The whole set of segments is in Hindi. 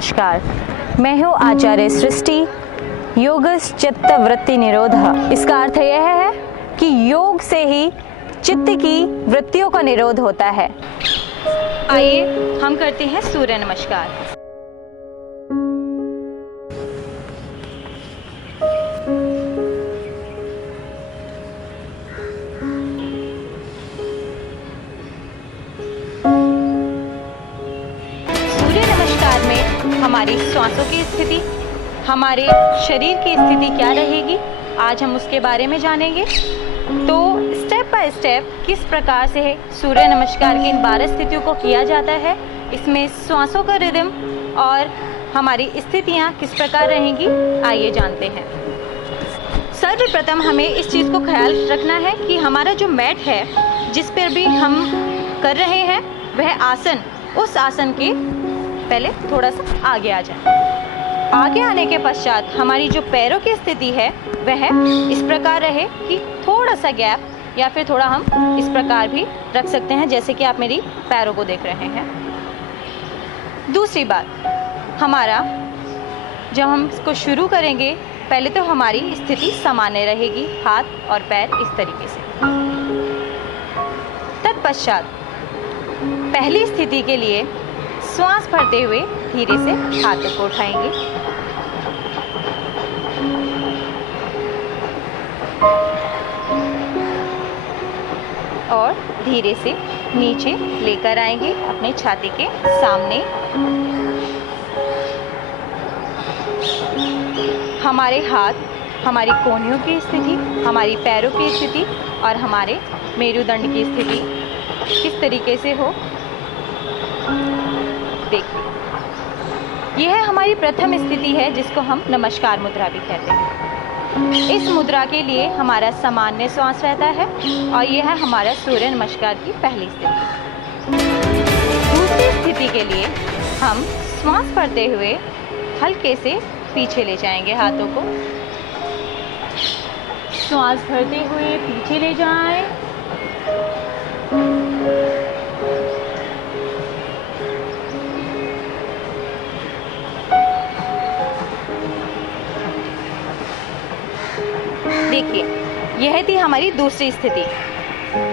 नमस्कार। मैं हूँ आचार्य सृष्टि। योगस् चित्त वृत्ति निरोधः, इसका अर्थ यह है कि योग से ही चित्त की वृत्तियों का निरोध होता है। आइए हम करते हैं सूर्य नमस्कार। सूर्य नमस्कार में हमारी श्वासों की स्थिति, हमारे शरीर की स्थिति क्या रहेगी, आज हम उसके बारे में जानेंगे। तो स्टेप बाय स्टेप किस प्रकार से सूर्य नमस्कार की इन 12 स्थितियों को किया जाता है, इसमें श्वासों का रिदम और हमारी स्थितियाँ किस प्रकार रहेंगी, आइए जानते हैं। सर्वप्रथम हमें इस चीज़ को ख्याल रखना है कि हमारा जो मैट है जिस पर भी हम कर रहे हैं वह आसन, उस आसन के पहले थोड़ा सा आगे आ जाए। आगे आने के पश्चात हमारी जो पैरों की स्थिति है वह इस प्रकार रहे कि थोड़ा सा गैप, या फिर थोड़ा हम इस प्रकार भी रख सकते हैं जैसे कि आप मेरी पैरों को देख रहे हैं। दूसरी बात, हमारा जब हम इसको शुरू करेंगे पहले तो हमारी स्थिति सामान्य रहेगी, हाथ और पैर इस तरीके से। तत्पश्चात पहली स्थिति के लिए श्वास भरते हुए धीरे से हाथों को उठाएंगे और धीरे से नीचे लेकर आएंगे अपने छाती के सामने। हमारे हाथ, हमारी कोहनियों की स्थिति, हमारी पैरों की स्थिति और हमारे मेरुदंड की स्थिति किस तरीके से हो, देखिए। यह हमारी प्रथम स्थिति है जिसको हम नमस्कार मुद्रा भी कहते हैं। इस मुद्रा के लिए हमारा सामान्य श्वास रहता है और यह है हमारा सूर्य नमस्कार की पहली स्थिति। दूसरी स्थिति के लिए हम श्वास भरते हुए हल्के से पीछे ले जाएंगे हाथों को। श्वास भरते हुए पीछे ले जाएं। देखिए, यह थी हमारी दूसरी स्थिति।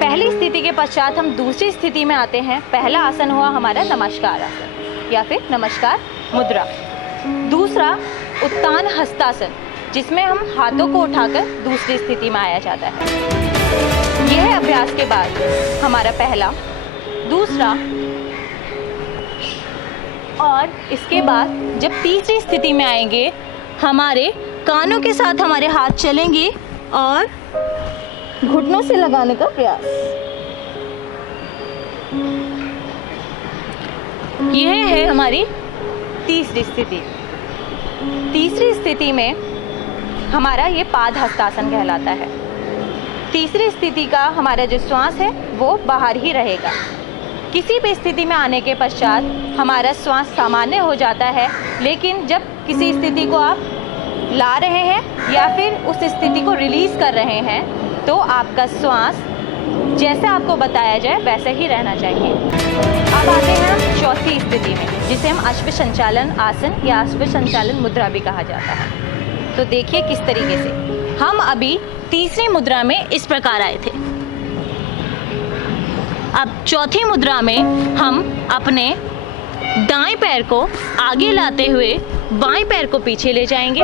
पहली स्थिति के पश्चात हम दूसरी स्थिति में आते हैं। पहला आसन हुआ हमारा नमस्कार आसन या फिर नमस्कार मुद्रा। दूसरा उत्तान हस्तासन, जिसमें हम हाथों को उठाकर दूसरी स्थिति में आया जाता है। यह अभ्यास के बाद हमारा पहला, दूसरा और इसके बाद जब तीसरी स्थिति में आएंगे, हमारे कानों के साथ हमारे हाथ चलेंगे और घुटनों से लगाने का प्रयास। यह है हमारी तीसरी स्थिति। तीसरी स्थिति में हमारा ये पाद हस्तासन कहलाता है। तीसरी स्थिति का हमारा जो श्वास है वो बाहर ही रहेगा। किसी भी स्थिति में आने के पश्चात हमारा श्वास सामान्य हो जाता है, लेकिन जब किसी स्थिति को आप ला रहे हैं या फिर उस स्थिति को रिलीज कर रहे हैं तो आपका श्वास जैसे आपको बताया जाए वैसे ही रहना चाहिए। अब आते हैं हम चौथी स्थिति में, जिसे हम अश्व संचालन आसन या अश्व संचालन मुद्रा भी कहा जाता है। तो देखिए किस तरीके से हम अभी तीसरी मुद्रा में इस प्रकार आए थे। अब चौथी मुद्रा में हम अपने दाएं पैर को आगे लाते हुए बाएं पैर को पीछे ले जाएंगे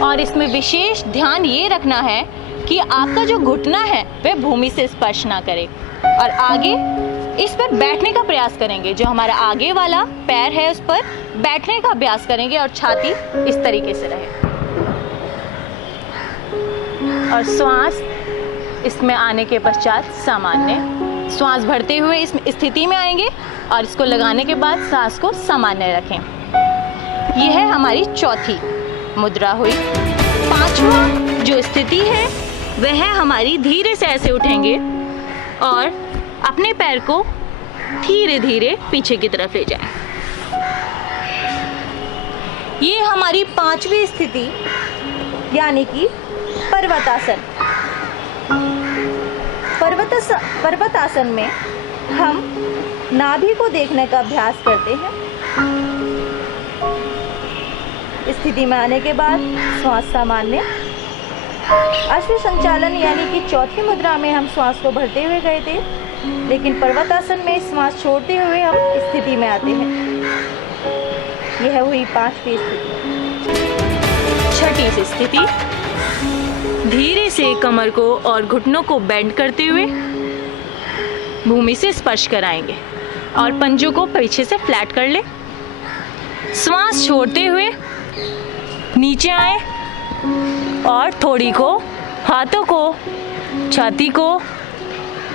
और इसमें विशेष ध्यान ये रखना है कि आपका जो घुटना है वह भूमि से स्पर्श ना करे और आगे इस पर बैठने का प्रयास करेंगे। जो हमारा आगे वाला पैर है उस पर बैठने का अभ्यास करेंगे और छाती इस तरीके से रहे और श्वास इसमें आने के पश्चात सामान्य श्वास भरते हुए इस स्थिति में आएंगे और इसको लगाने के बाद सांस को सामान्य रखें। यह है हमारी चौथी मुद्रा हुई। पांचवा जो स्थिति है वह हमारी धीरे से ऐसे उठेंगे और अपने पैर को धीरे धीरे पीछे की तरफ ले जाएं। ये हमारी पांचवी स्थिति यानी कि पर्वतासन। पर्वतासन में हम नाभि को देखने का अभ्यास करते हैं स्थिति में आने के बाद श्वास सामान्य। अश्व संचालन यानी कि चौथी मुद्रा में हम श्वास को भरते हुए गए थे, लेकिन पर्वतासन में श्वास छोड़ते हुए हम स्थिति में आते हैं। यह हुई 5वीं स्थिति। 6ठी स्थिति, धीरे से कमर को और घुटनों को बेंड करते हुए भूमि से स्पर्श कराएंगे और पंजों को पीछे से फ्लैट कर ले। श्वास छोड़ते हुए नीचे आए और थोड़ी को, हाथों को, छाती को,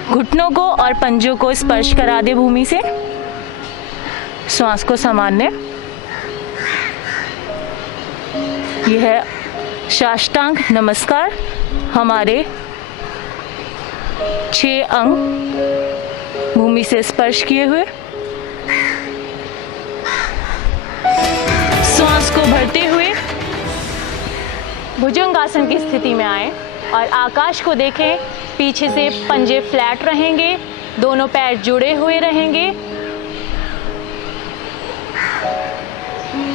घुटनों को और पंजों को स्पर्श करा दे भूमि से। श्वास को सामान्य। यह साष्टांग नमस्कार, हमारे 6 अंग भूमि से स्पर्श किए हुए। श्वास को भरते हुए भुजंगासन की स्थिति में आए और आकाश को देखें। पीछे से पंजे फ्लैट रहेंगे, दोनों पैर जुड़े हुए रहेंगे।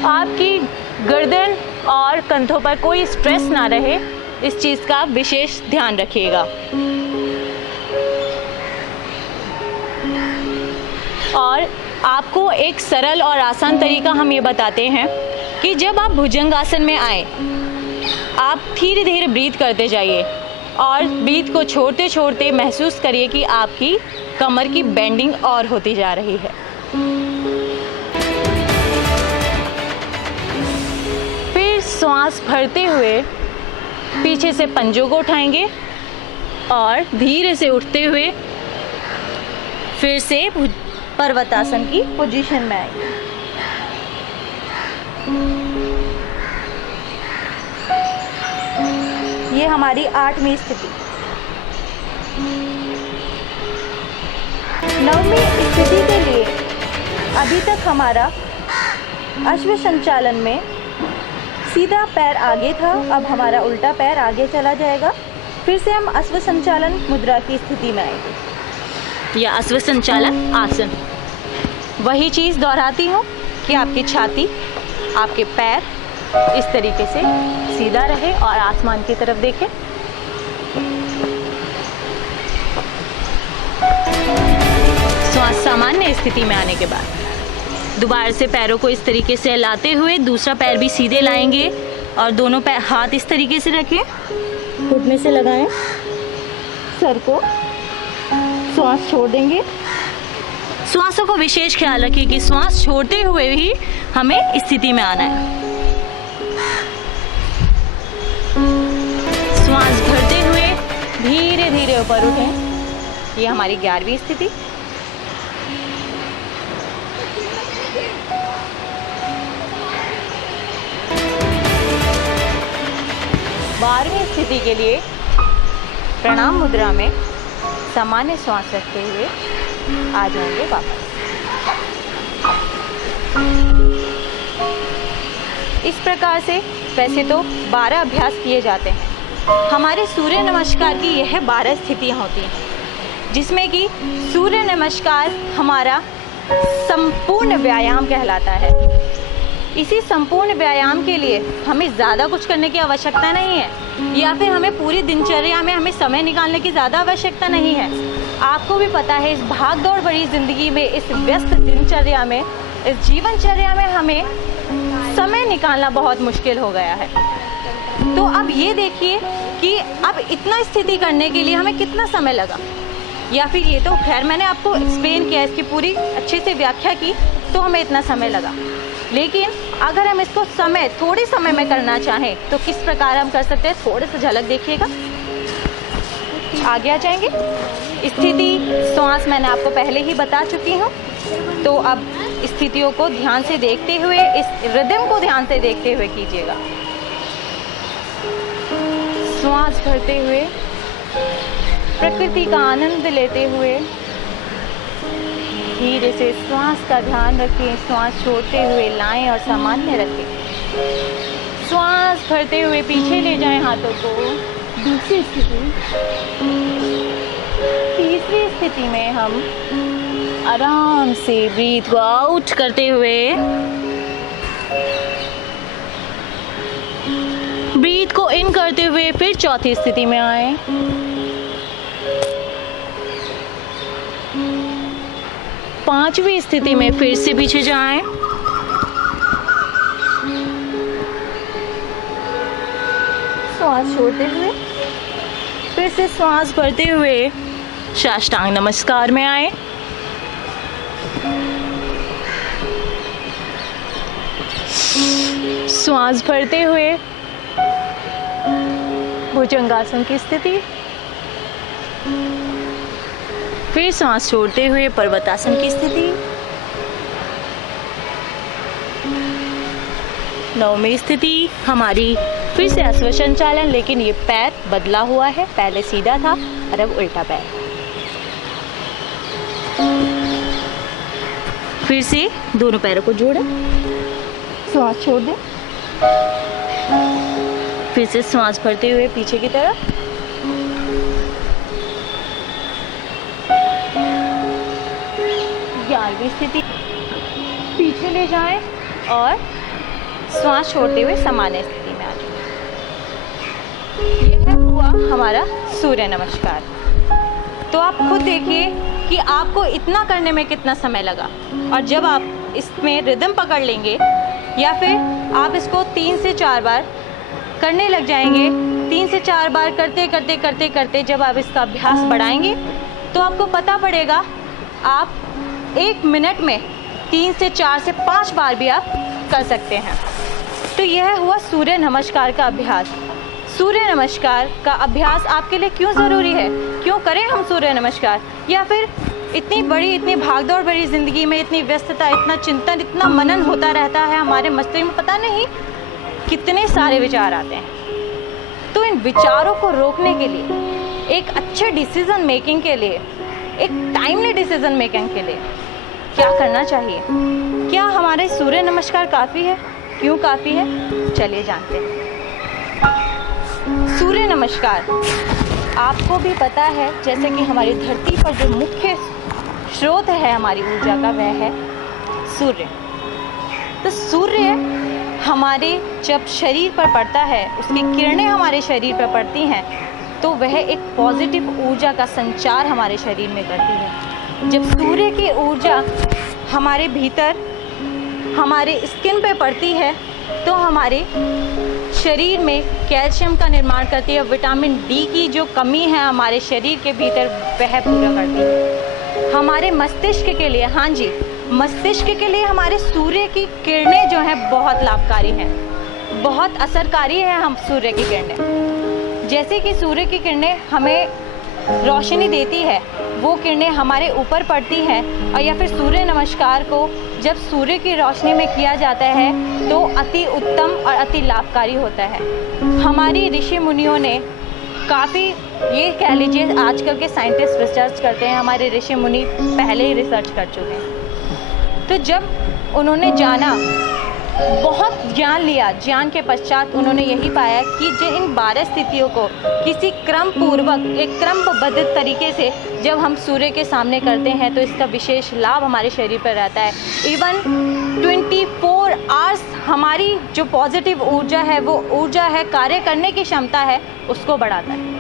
आपकी गर्दन और कंधों पर कोई स्ट्रेस ना रहे, इस चीज़ का विशेष ध्यान रखिएगा। और आपको एक सरल और आसान तरीका हम ये बताते हैं कि जब आप भुजंगासन में आए, आप धीरे धीरे ब्रीथ करते जाइए और ब्रीथ को छोड़ते छोड़ते महसूस करिए कि आपकी कमर की बेंडिंग और होती जा रही है। फिर श्वास भरते हुए पीछे से पंजों को उठाएंगे और धीरे से उठते हुए फिर से पर्वतासन की पोजीशन में आएंगे। ये हमारी 8वीं स्थिति। 9वीं स्थिति के लिए अभी तक हमारा अश्व संचालन में सीधा पैर आगे था, अब हमारा उल्टा पैर आगे चला जाएगा। फिर से हम अश्व संचालन मुद्रा की स्थिति में आएंगे या अश्व संचालन आसन। वही चीज़ दोहराती हूँ कि आपकी छाती, आपके पैर इस तरीके से सीधा रहे और आसमान की तरफ देखें। श्वास सामान्य स्थिति में आने के बाद दोबारा से पैरों को इस तरीके से हिलाते हुए दूसरा पैर भी सीधे लाएंगे और दोनों पैर हाथ इस तरीके से रखें, घुटने से लगाएं, सर को श्वास छोड़ देंगे। श्वासों को विशेष ख्याल रखिए कि श्वास छोड़ते हुए ही हमें स्थिति में आना है। श्वास भरते हुए धीरे धीरे ऊपर उठें। ये हमारी 11वीं स्थिति। बारहवीं स्थिति के लिए प्रणाम मुद्रा में सामान्य श्वास रखते हुए आ जाएंगे वापस। इस प्रकार से वैसे तो 12 अभ्यास किए जाते हैं। हमारे सूर्य नमस्कार की यह 12 स्थितियाँ होती हैं, जिसमें कि सूर्य नमस्कार हमारा संपूर्ण व्यायाम कहलाता है। इसी संपूर्ण व्यायाम के लिए हमें ज़्यादा कुछ करने की आवश्यकता नहीं है, या फिर हमें पूरी दिनचर्या में हमें समय निकालने की ज़्यादा आवश्यकता नहीं है। आपको भी पता है, इस भाग दौड़ भरी ज़िंदगी में, इस व्यस्त दिनचर्या में, इस जीवनचर्या में हमें समय निकालना बहुत मुश्किल हो गया है। तो अब ये देखिए कि अब इतना स्थिति करने के लिए हमें कितना समय लगा, या फिर ये तो खैर मैंने आपको एक्सप्लेन किया, इसकी पूरी अच्छे से व्याख्या की, तो हमें इतना समय लगा। लेकिन अगर हम इसको थोड़े समय में करना चाहें तो किस प्रकार हम कर सकते हैं, थोड़े से झलक देखिएगा। आगे आ जाएंगे। स्थिति श्वास मैंने आपको पहले ही बता चुकी हूँ, तो अब स्थितियों को ध्यान से देखते हुए, इस रिदम को ध्यान से देखते हुए कीजिएगा। श्वास भरते हुए, प्रकृति का आनंद लेते हुए धीरे से श्वास का ध्यान रखें। श्वास छोड़ते हुए लाएं और सामान्य रखें। श्वास भरते हुए पीछे ले जाएं हाथों को। दूसरी स्थिति, तीसरी स्थिति में हम आराम से ब्रीथ को आउट करते हुए ब्रीथ को इन करते हुए फिर चौथी स्थिति में आए। पांचवी स्थिति में फिर से पीछे जाएं। श्वास छोड़ते हुए फिर से श्वास भरते हुए साष्टांग नमस्कार में आए। श्वास भरते हुए भुजंगासन की स्थिति, फिर सांस छोड़ते हुए पर्वतासन की स्थिति। नौवीं स्थिति हमारी फिर से अश्व संचालन, लेकिन ये पैर बदला हुआ है, पहले सीधा था और अब उल्टा पैर। फिर से दोनों पैरों को जोड़ें, श्वास छोड़ दें, फिर से श्वास भरते हुए पीछे की तरफ। ग्यारहवीं स्थिति पीछे ले जाएं और श्वास छोड़ते हुए सामान्य स्थिति में आ जाएं। यह हुआ हमारा सूर्य नमस्कार। तो आप खुद देखिए कि आपको इतना करने में कितना समय लगा, और जब आप इसमें रिदम पकड़ लेंगे या फिर आप इसको 3 से 4 बार करने लग जाएंगे, 3 से 4 बार करते करते करते करते जब आप इसका अभ्यास बढ़ाएंगे तो आपको पता पड़ेगा आप 1 मिनट में 3 से 4 से 5 बार भी आप कर सकते हैं। तो यह हुआ सूर्य नमस्कार का अभ्यास। सूर्य नमस्कार का अभ्यास आपके लिए क्यों ज़रूरी है, क्यों करें हम सूर्य नमस्कार, या फिर इतनी भागदौड़ भरी ज़िंदगी में इतनी व्यस्तता, इतना चिंतन, इतना मनन होता रहता है हमारे मस्तिष्क में, पता नहीं कितने सारे विचार आते हैं। तो इन विचारों को रोकने के लिए, एक अच्छे डिसीजन मेकिंग के लिए, एक टाइमली डिसीजन मेकिंग के लिए क्या करना चाहिए? क्या हमारे सूर्य नमस्कार काफ़ी है? क्यों काफ़ी है? चलिए जानते हैं। सूर्य नमस्कार आपको भी पता है, जैसे कि हमारी धरती पर जो मुख्य स्रोत है हमारी ऊर्जा का, वह है सूर्य। तो सूर्य हमारे जब शरीर पर पड़ता है, उसकी किरणें हमारे शरीर पर पड़ती हैं, तो वह एक पॉजिटिव ऊर्जा का संचार हमारे शरीर में करती है। जब सूर्य की ऊर्जा हमारे भीतर हमारे स्किन पे पड़ती है तो हमारे शरीर में कैल्शियम का निर्माण करती है, विटामिन डी की जो कमी है हमारे शरीर के भीतर वह पूरा करती है। हमारे मस्तिष्क के लिए, हाँ जी, मस्तिष्क के लिए हमारे सूर्य की किरणें जो हैं बहुत लाभकारी हैं, बहुत असरकारी है हम सूर्य की किरणें। जैसे कि सूर्य की किरणें हमें रोशनी देती है, वो किरणें हमारे ऊपर पड़ती हैं, और या फिर सूर्य नमस्कार को जब सूर्य की रोशनी में किया जाता है तो अति उत्तम और अति लाभकारी होता है। हमारी ऋषि मुनियों ने काफ़ी, ये कह लीजिए आजकल के साइंटिस्ट रिसर्च करते हैं, हमारे ऋषि मुनि पहले ही रिसर्च कर चुके हैं। तो जब उन्होंने जाना, बहुत ज्ञान लिया, ज्ञान के पश्चात उन्होंने यही पाया कि जो इन 12 स्थितियों को किसी क्रम पूर्वक, एक क्रमबद्ध तरीके से जब हम सूर्य के सामने करते हैं तो इसका विशेष लाभ हमारे शरीर पर रहता है। इवन 24 आवर्स हमारी जो पॉजिटिव ऊर्जा है, वो ऊर्जा है, कार्य करने की क्षमता है, उसको बढ़ाता है।